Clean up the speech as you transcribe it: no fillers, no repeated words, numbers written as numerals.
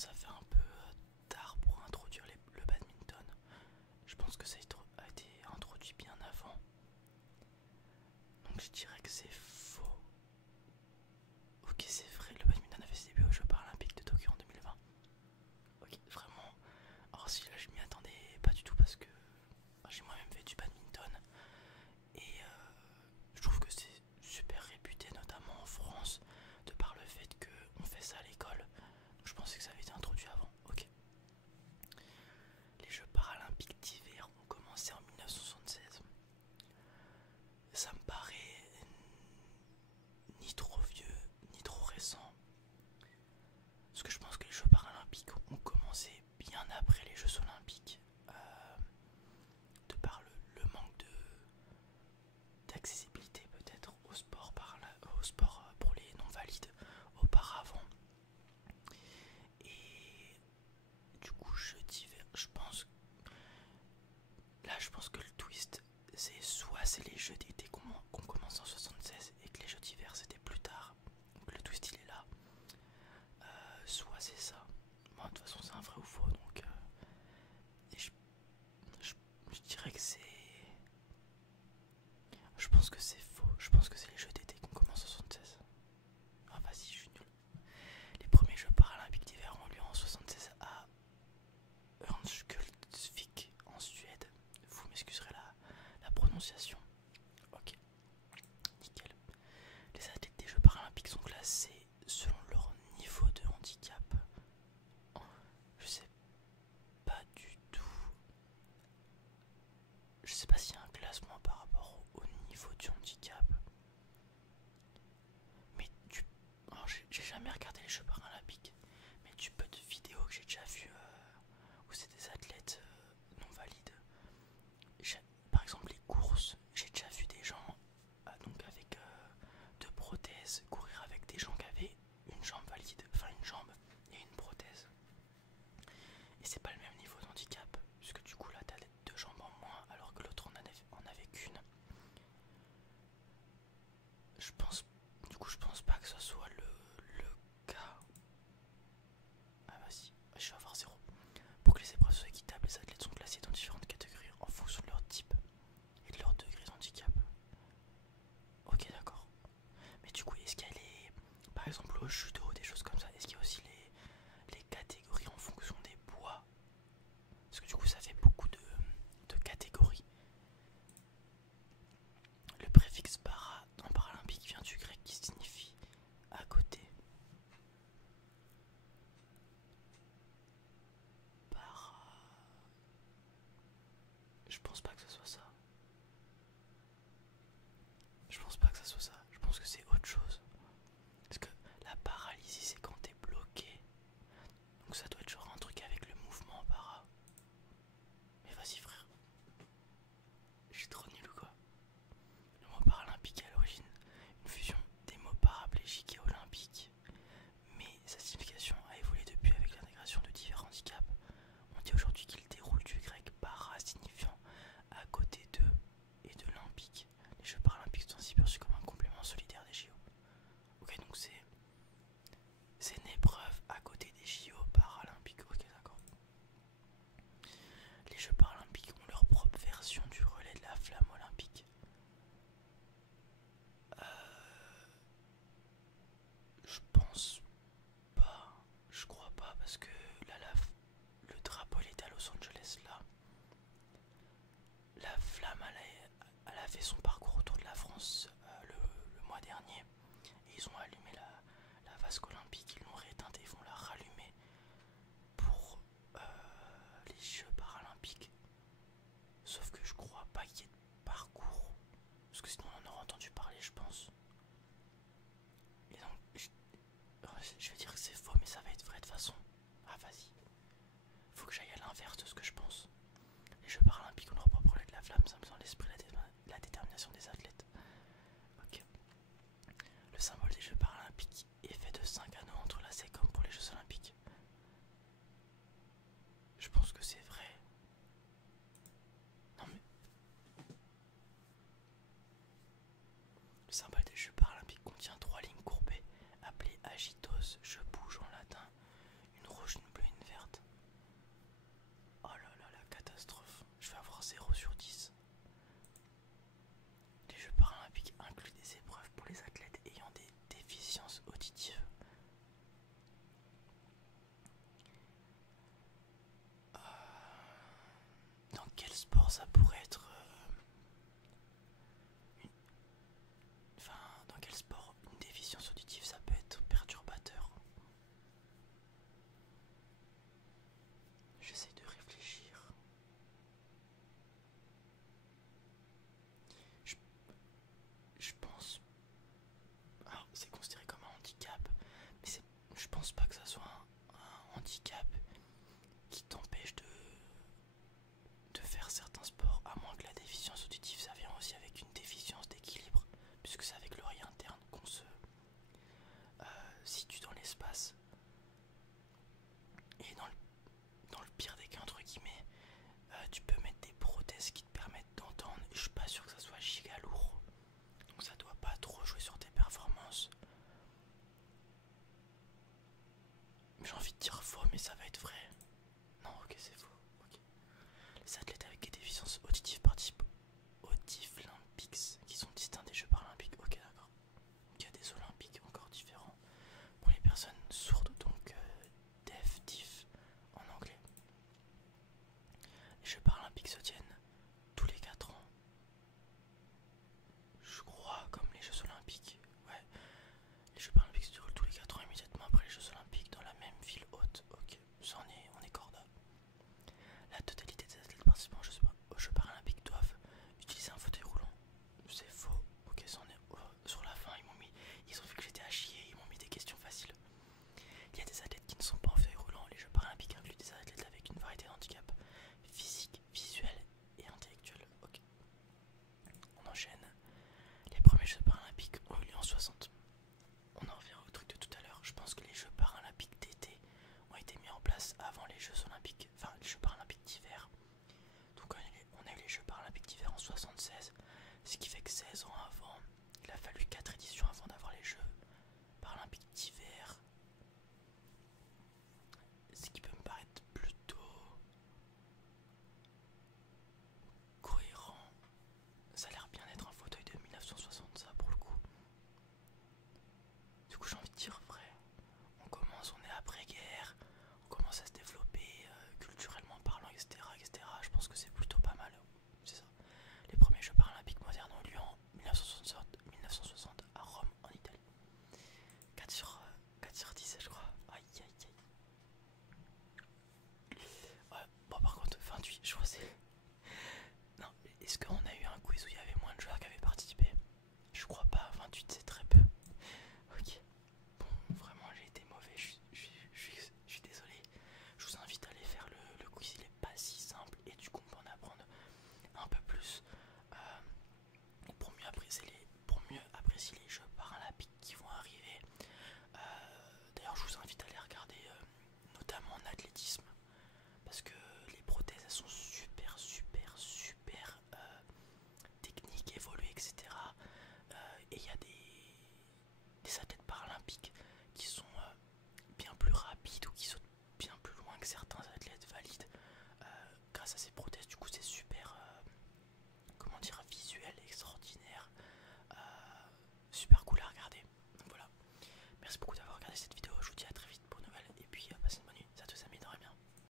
ça fait un peu tard pour introduire le badminton. Je pense que ça a été introduit bien avant. Donc je dirais que c'est faux. Ok, c'est vrai, le badminton avait ses débuts aux Jeux paralympiques de Tokyo en 2020. Ok, vraiment. Alors si là je m'y attendais pas du tout parce que j'ai moi-même fait du badminton. Et je trouve que c'est super réputé, notamment en France, de par le fait qu'on fait ça à l'école. Donc je pensais que ça avait été introduit avant. Ok. Les Jeux paralympiques d'hiver ont commencé en 1976. Ça me paraît ni trop vieux, ni trop récent. Parce que je pense que les Jeux paralympiques ont commencé bien après les Jeux olympiques. De par le manque d'accessibilité peut-être au sport, au sport pour les non-valides auparavant. Et du coup, je pense, là je pense que le twist, c'est soit c'est les jeux d'été qu'on commence en 76 et que les jeux d'hiver c'était plus tard. Donc le twist il est là. Soit c'est ça. Bon, de toute façon c'est un vrai ou faux donc et je dirais que c'est... Je pense que c'est faux. Je pense que c'est les jeux d'été qu'on commence en 76. Ah vas-y, je suis nul. Les premiers jeux paralympiques d'hiver ont lieu en 76 à Örnsköldsvik en Suède. Vous m'excuserez la prononciation. Ok, nickel. Les athlètes des Jeux paralympiques sont classés selon leur niveau de handicap. Je sais pas du tout. Je sais pas s'il y a un classement par rapport au niveau du handicap. Mais alors, j'ai jamais regardé les Jeux paralympiques. Mais du peu de vidéos que j'ai déjà vues où c'est des athlètes non valides. Par exemple les courses, j'ai déjà vu des gens donc avec deux prothèses courir avec des gens qui avaient une jambe valide, enfin une jambe et une prothèse. Et c'est pas le même niveau d'handicap, puisque du coup là t'as deux jambes en moins alors que l'autre en avait qu'une. Je pense pas que ce soit le cas. Ah vas-y, je vais avoir 0. Pour que les épreuves soient équitables, les athlètes sont classés dans différentes catégories en fonction de leur type et de leur degré d'handicap. Ok, d'accord. Mais du coup, est-ce qu'il y a les... Par exemple au judo, des choses comme ça, est-ce qu'il y a aussi les catégories en fonction des poids? Parce que du coup, ça fait beaucoup de catégories. Le préfixe para dans paralympique vient du grec qui signifie à côté. Para... Je pense pas que ce soit ça. Je pense pas que ça soit ça. Je pense que c'est autre chose. Parce que la paralysie, c'est quand t'es bloqué. Donc ça doit être genre un truc avec le mouvement para. Mais vas-y frère. Je suis trop nul ou quoi? Le mot paralympique est à l'origine une fusion des mots paraplégique et olympique. Mais sa signification a évolué depuis avec l'intégration de divers handicaps. On dit aujourd'hui qu'il déroule du grec para signifiant à côté de et de l'olympique. Les Jeux paralympiques sont ainsi perçus comme un complément solidaire des JO. Ok, donc c'est une épreuve à côté des JO paralympiques. Ok, d'accord. Les Jeux paralympiques ont leur propre version du relais de la flamme olympique. Je pense pas. Je crois pas parce que là, le drapeau il est à Los Angeles là. La flamme elle a fait son parcours autour de la France le mois dernier. Et ils ont allumé la vasque olympique, ils l'ont rééteinte et ils vont la rallumer pour les Jeux paralympiques. Sauf que je crois pas qu'il y ait de parcours. Parce que sinon on en aurait entendu parler je pense. Et donc je vais dire que c'est faux mais ça va être vrai de toute façon. Ah vas-y. Faut que j'aille à l'inverse de ce que je pense. Les Jeux paralympiques ont leur propre relais de la flamme, ça me semble l'esprit, la détermination des athlètes. Ok. Le symbole des Jeux paralympiques est fait de 5 anneaux entrelacés comme pour les Jeux olympiques. Je pense que c'est vrai. Non mais... Le symbole des Jeux paralympiques contient 3 lignes courbées appelées agitos, je bouge en latin, une rouge, une J'essaie de réfléchir. Je, je pense. Alors, c'est considéré comme un handicap, mais je pense pas que ça soit un handicap qui t'empêche de faire certains sports, à moins que la déficience auditive ça vient aussi avec une déficience d'équilibre, puisque c'est avec l'oreille interne qu'on se situe dans l'espace. Et dans le pire des cas, entre guillemets, tu peux mettre des prothèses qui te permettent d'entendre, et je suis pas sûr que ça soit giga lourd, donc ça doit pas trop jouer sur tes performances. J'ai envie de dire faux, mais ça va être vrai. Non, ok, c'est faux. Okay. Les athlètes avec des déficiences auditives participent aux Deaflympics, qui sont distincts des Jeux paralympiques. Ok, d'accord. Donc il y a des olympiques encore différents. Pour les personnes sourdes